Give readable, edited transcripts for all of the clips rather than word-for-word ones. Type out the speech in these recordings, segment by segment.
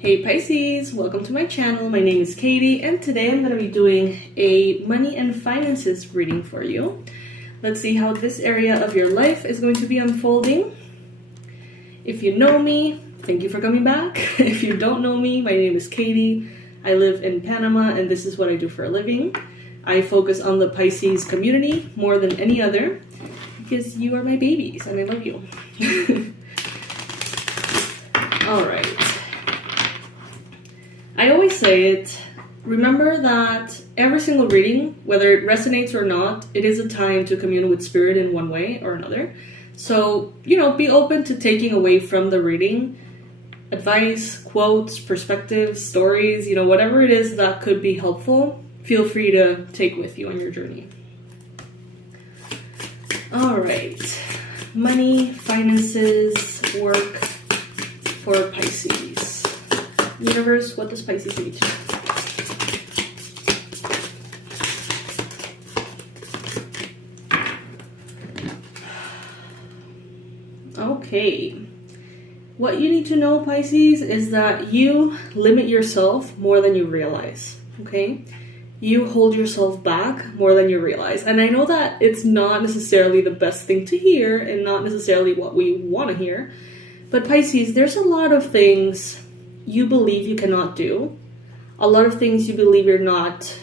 Hey Pisces, welcome to my channel. My name is Katie and today I'm going to be doing a money and finances reading for you. Let's see how this area of your life is going to be unfolding. If you know me, thank you for coming back. If you don't know me, my name is Katie. I live in Panama and this is what I do for a living. I focus on the Pisces community more than any other because you are my babies and I love you. Alright. I always say it, remember that every single reading, whether it resonates or not, it is a time to commune with spirit in one way or another. So, be open to taking away from the reading advice, quotes, perspectives, stories, whatever it is that could be helpful, feel free to take with you on your journey. All right, money, finances, work for Pisces. Universe, what does Pisces need to know? Okay. What you need to know, Pisces, is that you limit yourself more than you realize, okay? You hold yourself back more than you realize. And I know that it's not necessarily the best thing to hear and not necessarily what we want to hear. But Pisces, there's a lot of things you believe you cannot do, a lot of things you believe you're not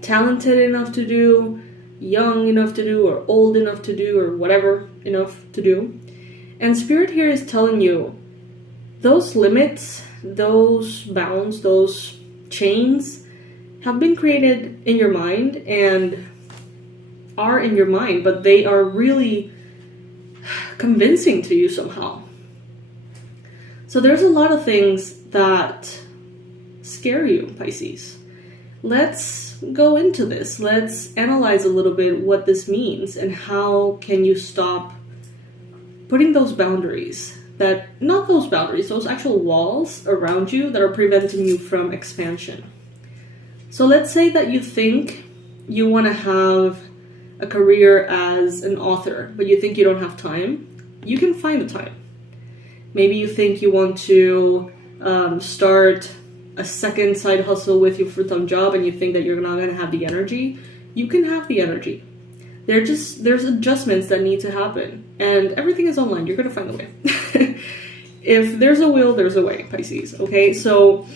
talented enough to do, young enough to do, or old enough to do, or whatever enough to do. And Spirit here is telling you those limits, those bounds, those chains have been created in your mind and are in your mind, but they are really convincing to you somehow. So there's a lot of things that scare you, Pisces. Let's go into this. Let's analyze a little bit what this means and how can you stop putting those boundaries, those actual walls around you that are preventing you from expansion. So let's say that you think you want to have a career as an author, but you think you don't have time. You can find the time. Maybe you think you want to start a second side hustle with your full-time job and you think that you're not going to have the energy. You can have the energy. There's adjustments that need to happen. And everything is online. You're going to find a way. If there's a will, there's a way, Pisces. Okay? So,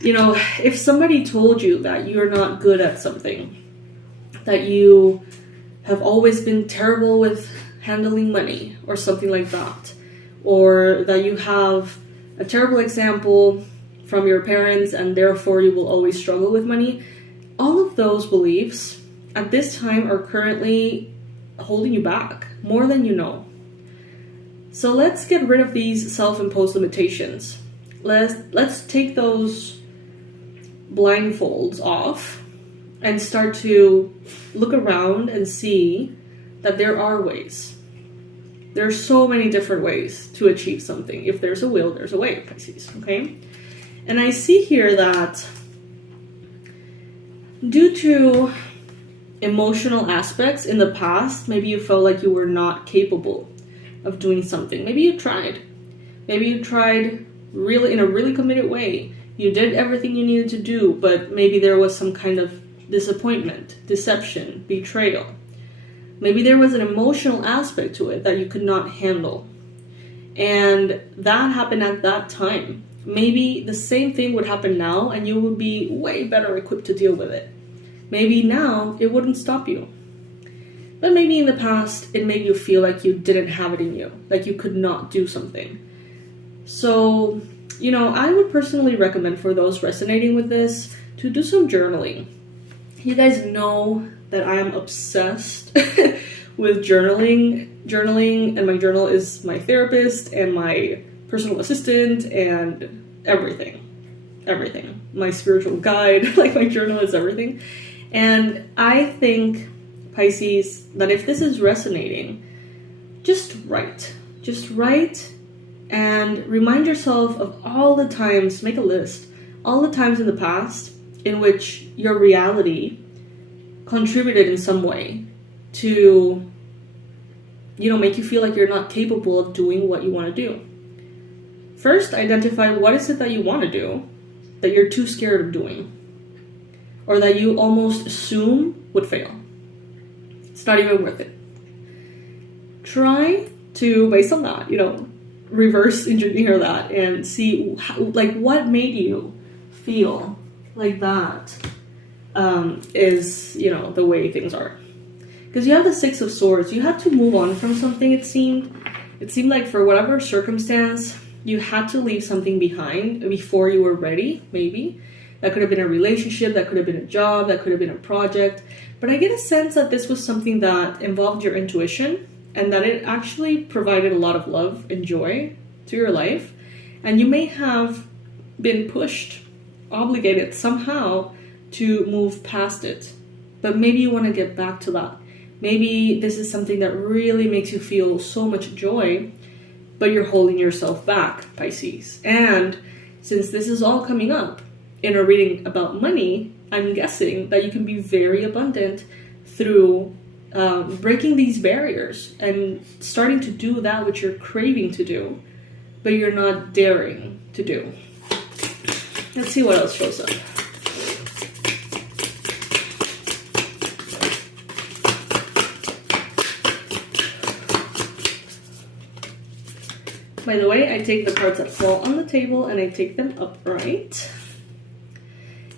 if somebody told you that you're not good at something, that you have always been terrible with handling money or something like that, or that you have a terrible example from your parents and therefore you will always struggle with money, all of those beliefs at this time are currently holding you back more than you know. So let's get rid of these self-imposed limitations. Let's take those blindfolds off and start to look around and see that there are ways. There's so many different ways to achieve something. If there's a will, there's a way, Pisces, okay? And I see here that due to emotional aspects in the past, maybe you felt like you were not capable of doing something. Maybe you tried. Maybe you tried really in a really committed way. You did everything you needed to do, but maybe there was some kind of disappointment, deception, betrayal. Maybe there was an emotional aspect to it that you could not handle. And that happened at that time. Maybe the same thing would happen now and you would be way better equipped to deal with it. Maybe now it wouldn't stop you. But maybe in the past it made you feel like you didn't have it in you, like you could not do something. So, I would personally recommend for those resonating with this to do some journaling. You guys know that I am obsessed with journaling, and my journal is my therapist and my personal assistant and everything. My spiritual guide, like my journal is everything. And I think, Pisces, that if this is resonating, just write and remind yourself of all the times, make a list, all the times in the past in which your reality contributed in some way to, make you feel like you're not capable of doing what you want to do. First, identify what is it that you want to do, that you're too scared of doing, or that you almost assume would fail. It's not even worth it. Try to, based on that, reverse engineer that and see what made you feel like that is the way things are. Because you have the Six of Swords. You had to move on from something. It seemed like for whatever circumstance you had to leave something behind before you were ready. Maybe that could have been a relationship, that could have been a job, that could have been a project. But I get a sense that this was something that involved your intuition, and that it actually provided a lot of love and joy to your life. And you may have been pushed, obligated somehow to move past it. But maybe you want to get back to that. Maybe this is something that really makes you feel so much joy, but you're holding yourself back, Pisces. And since this is all coming up in a reading about money, I'm guessing that you can be very abundant through breaking these barriers and starting to do that which you're craving to do, but you're not daring to do. Let's see what else shows up. By the way, I take the cards that fall on the table and I take them upright.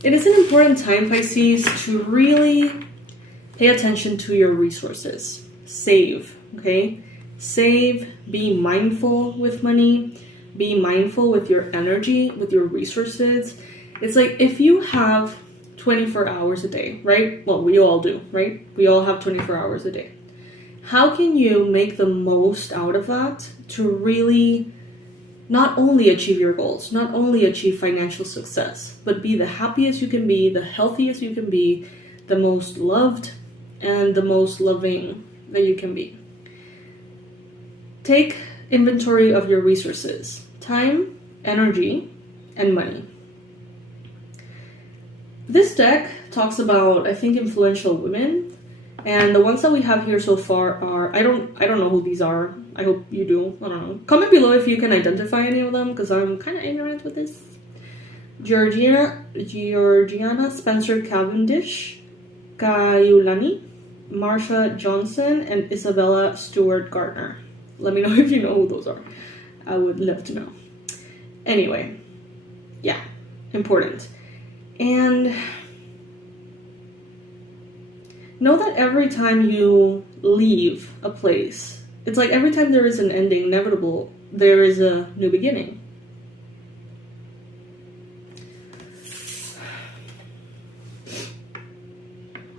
It is an important time, Pisces, to really pay attention to your resources. Save, okay? Save, be mindful with money, be mindful with your energy, with your resources. It's like if you have 24 hours a day, right? Well, we all do, right? We all have 24 hours a day. How can you make the most out of that to really not only achieve your goals, not only achieve financial success, but be the happiest you can be, the healthiest you can be, the most loved and the most loving that you can be? Take inventory of your resources, time, energy, and money. This deck talks about, I think, influential women, and the ones that we have here so far are, I don't know who these are. I hope you do. I don't know. Comment below if you can identify any of them, because I'm kind of ignorant with this. Georgiana Spencer Cavendish, Kayulani, Marsha Johnson, and Isabella Stewart Gardner. Let me know if you know who those are. I would love to know. Anyway, yeah, important. And know that every time you leave a place, it's like every time there is an ending, inevitable, there is a new beginning.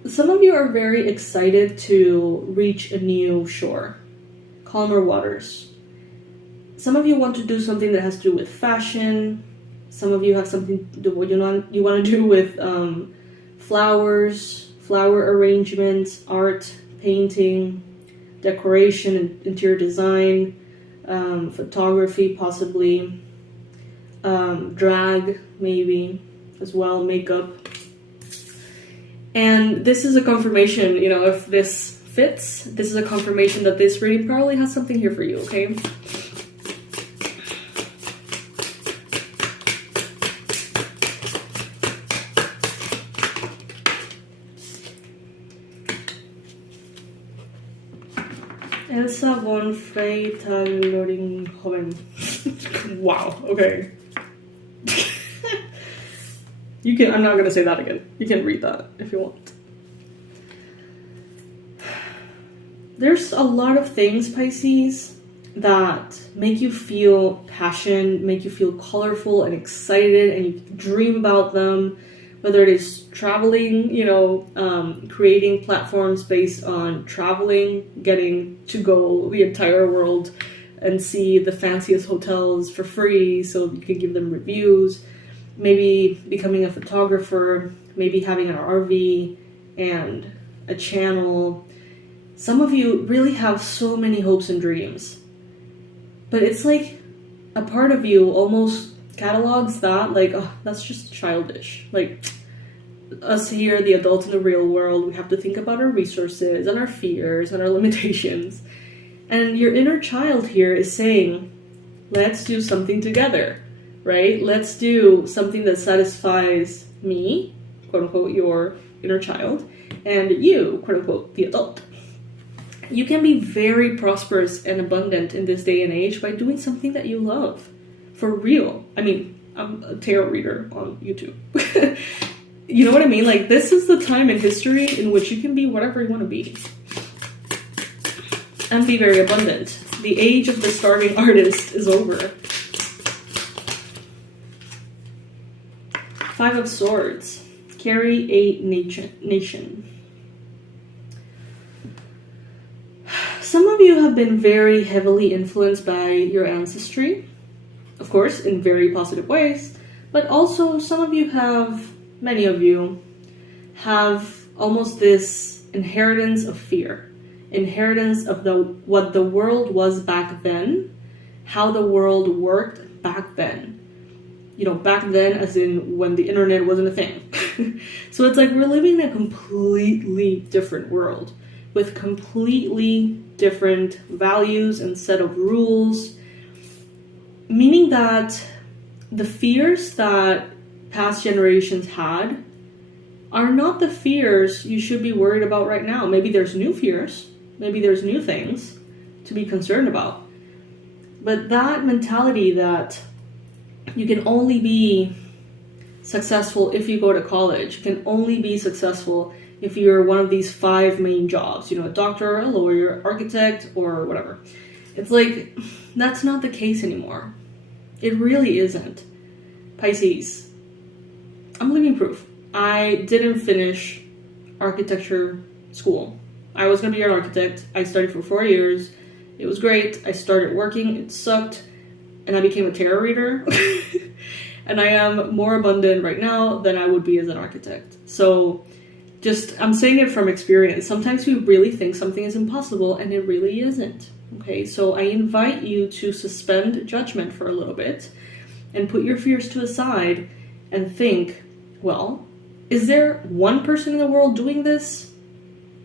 Some of you are very excited to reach a new shore, calmer waters. Some of you want to do something that has to do with fashion. Some of you have something to do, you want to do with flowers, flower arrangements, art, painting, decoration, interior design, photography possibly, drag maybe as well, makeup. And this is a confirmation, if this fits, this is a confirmation that this reading probably has something here for you, okay? 𝗖𝗢𝗨𝗥𝗦𝗘𝗦. Wow, okay. I'm not going to say that again. You can read that if you want. There's a lot of things, Pisces, that make you feel passion, make you feel colorful and excited, and you dream about them. Whether it is traveling, creating platforms based on traveling, getting to go the entire world and see the fanciest hotels for free so you can give them reviews. Maybe becoming a photographer, maybe having an RV and a channel. Some of you really have so many hopes and dreams. But it's like a part of you almost catalogs that like, oh, that's just childish. Like, us here, the adults in the real world, we have to think about our resources and our fears and our limitations. And your inner child here is saying, let's do something together. right? Let's do something that satisfies me, quote unquote, your inner child, and you, quote unquote, the adult. You can be very prosperous and abundant in this day and age by doing something that you love. For real. I mean, I'm a tarot reader on YouTube. You know what I mean? Like, this is the time in history in which you can be whatever you want to be. And be very abundant. The age of the starving artist is over. Five of Swords. Carry a nation. Some of you have been very heavily influenced by your ancestry. Of course, in very positive ways. But also, some of you have, many of you, have almost this inheritance of fear. Inheritance of what the world was back then. How the world worked back then. You know, back then as in when the internet wasn't a thing. So it's like we're living in a completely different world. With completely different values and set of rules. Meaning that the fears that past generations had are not the fears you should be worried about right now. Maybe there's new fears. Maybe there's new things to be concerned about. But that mentality that you can only be successful if you go to college, you can only be successful if you're one of these 5 main jobs, you know, a doctor, a lawyer, architect, or whatever. It's like, that's not the case anymore. It really isn't. Pisces, I'm living proof. I didn't finish architecture school. I was going to be an architect. I studied for 4 years. It was great. I started working. It sucked. And I became a tarot reader. And I am more abundant right now than I would be as an architect. So I'm saying it from experience. Sometimes we really think something is impossible and it really isn't. Okay, so I invite you to suspend judgment for a little bit and put your fears to the side and think, well, is there one person in the world doing this?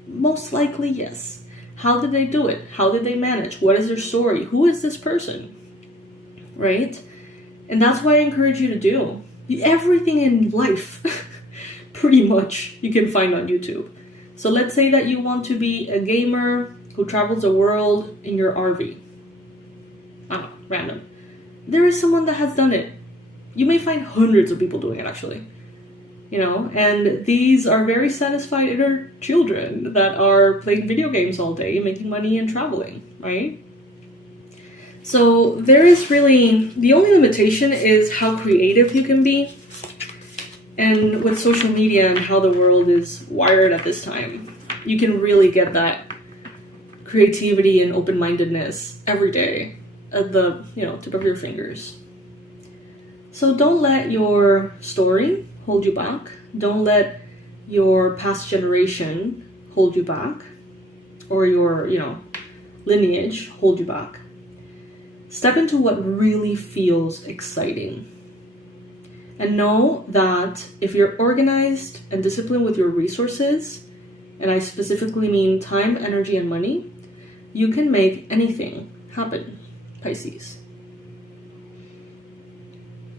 Most likely, yes. How did they do it? How did they manage? What is their story? Who is this person? Right? And that's what I encourage you to do. Everything in life, pretty much, you can find on YouTube. So let's say that you want to be a gamer who travels the world in your RV. I don't know, random. There is someone that has done it. You may find hundreds of people doing it, actually. You know, and these are very satisfied inner children that are playing video games all day, making money and traveling, right? So there is really, the only limitation is how creative you can be. And with social media and how the world is wired at this time, you can really get that creativity and open-mindedness every day at the, tip of your fingers. So don't let your story hold you back. Don't let your past generation hold you back, or your, lineage hold you back. Step into what really feels exciting. And know that if you're organized and disciplined with your resources, and I specifically mean time, energy, and money, you can make anything happen, Pisces.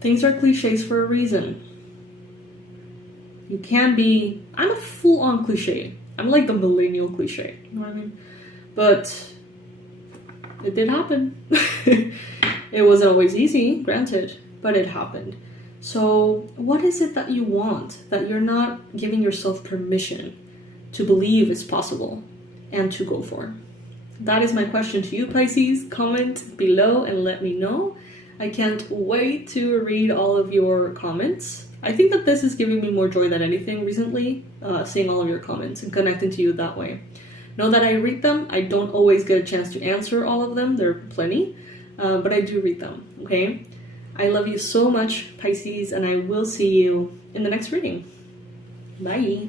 Things are cliches for a reason. You can be, I'm a full-on cliche. I'm like the millennial cliche, you know what I mean? But it did happen. It wasn't always easy, granted, but it happened. So what is it that you want that you're not giving yourself permission to believe is possible and to go for? That is my question to you, Pisces. Comment below and let me know. I can't wait to read all of your comments. I think that this is giving me more joy than anything recently, seeing all of your comments and connecting to you that way. Know that I read them. I don't always get a chance to answer all of them. There are plenty, but I do read them, okay? I love you so much, Pisces, and I will see you in the next reading. Bye.